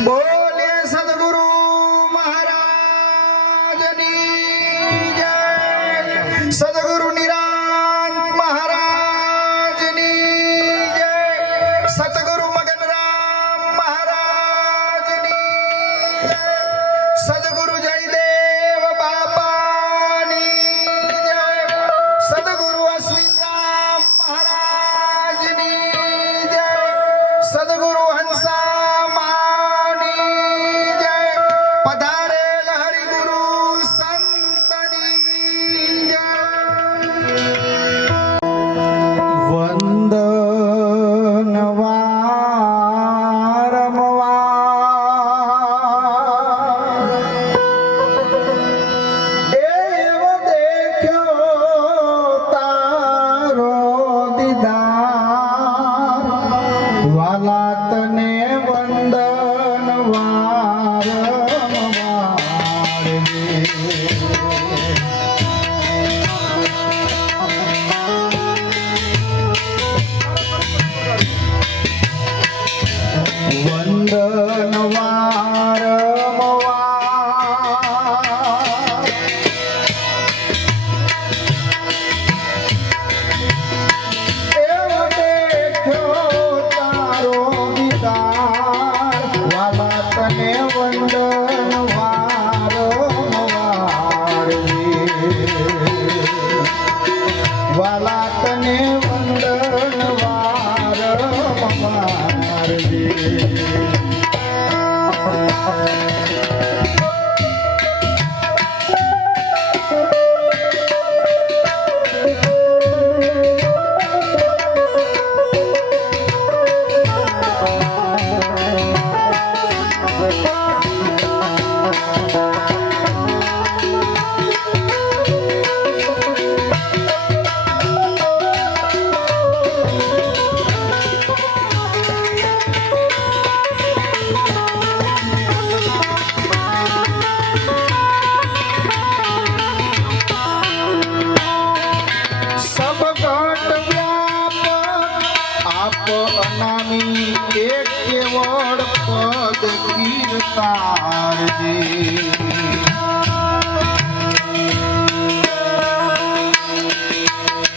থাকবো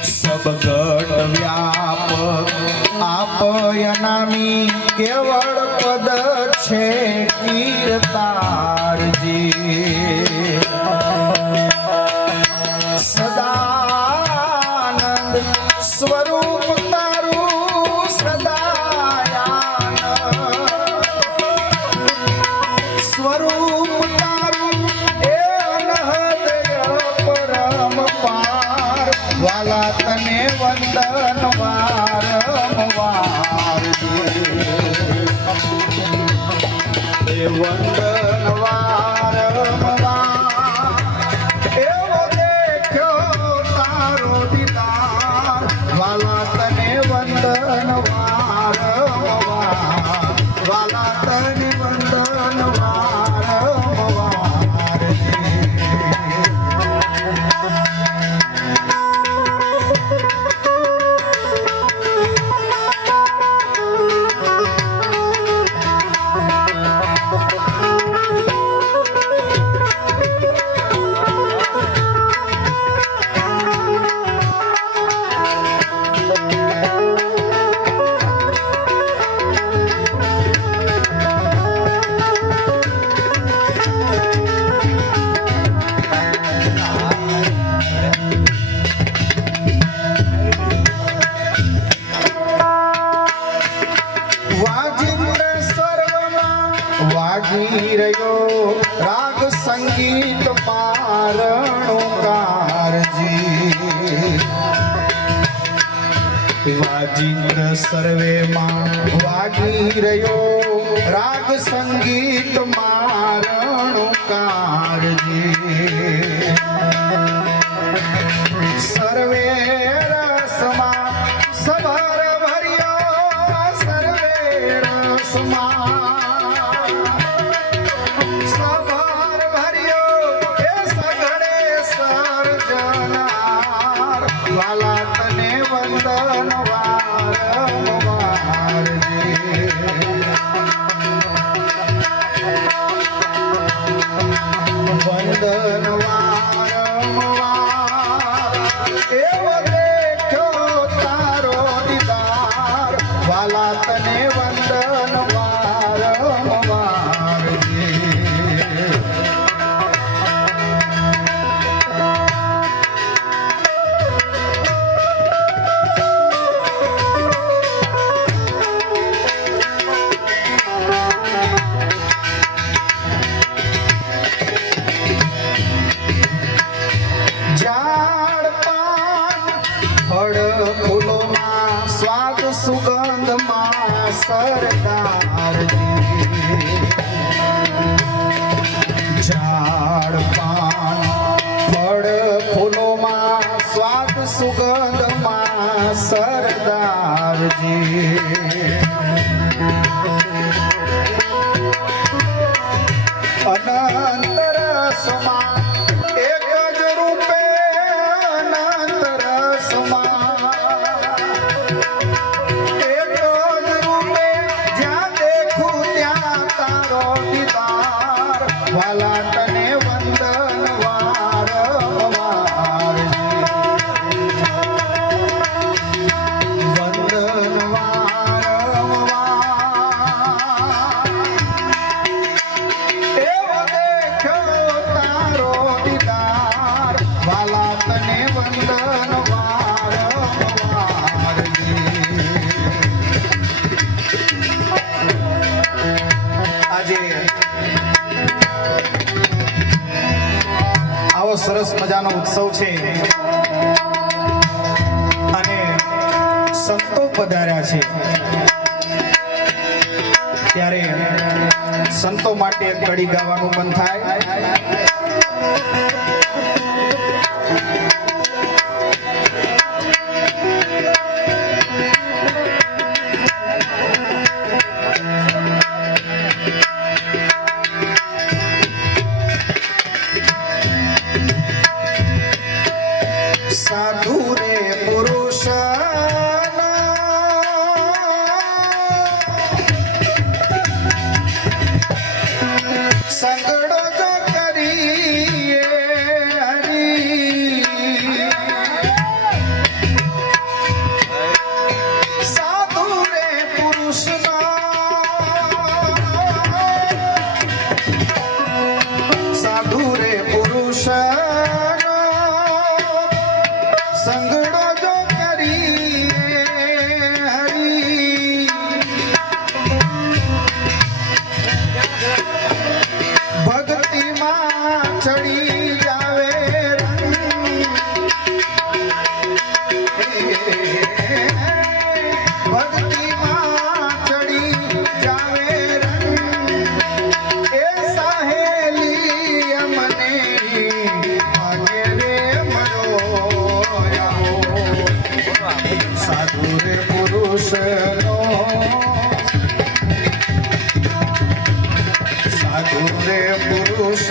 સબગટ વ્યાપક આપયનામી કેવળ one. જી રહ્યો રાગ સંગીત પારણોકારજી વાજિંદ્ર સર્વે માં વાગી રહ્યો રાગ સંગીત મારણોકારજી Yeah. સરદારજી અનંતર સમા સરસ મજાનો ઉત્સવ છે. અને સંતો પધાર્યા છે. ત્યારે સંતો માટે કડી ગાવાનું પણ થાય. સાધુ રે પુરુષ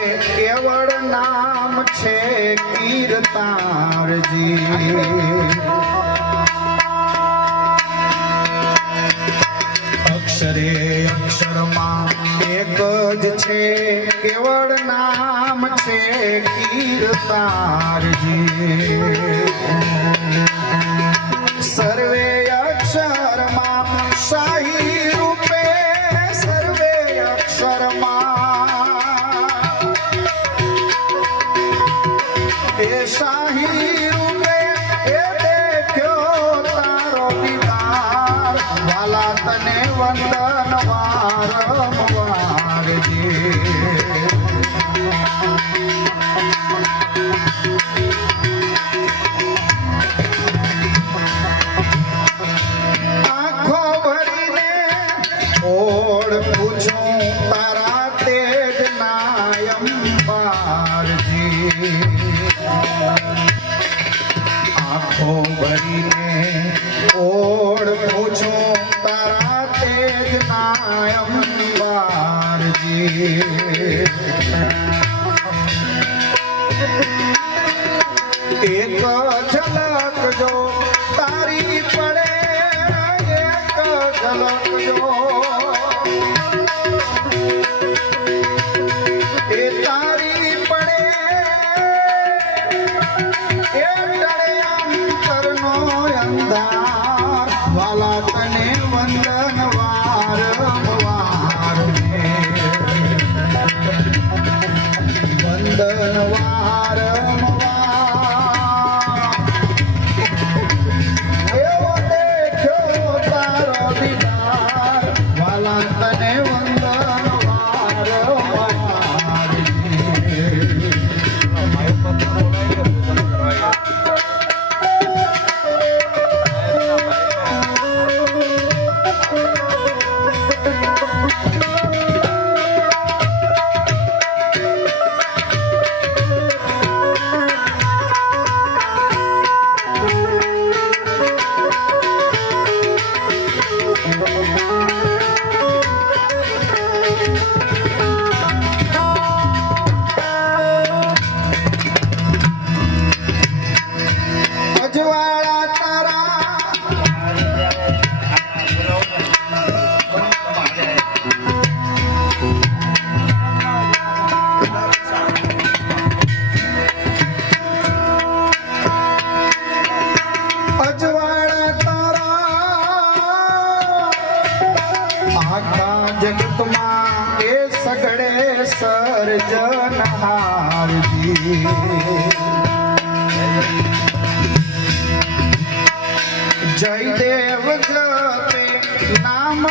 કેવળ નામ છે કીર્તારજી. અક્ષરે અક્ષરમાં એક જ છે કેવળ નામ છે કીર્તારજી. આખો ભરીને ઓળ પૂછો તારા તેજ નાયમ બારજી Yeah. અજવાળા તારા. આખા જગતમાં એ સગડે સર્જનહારજી જય દેવ જપે નામ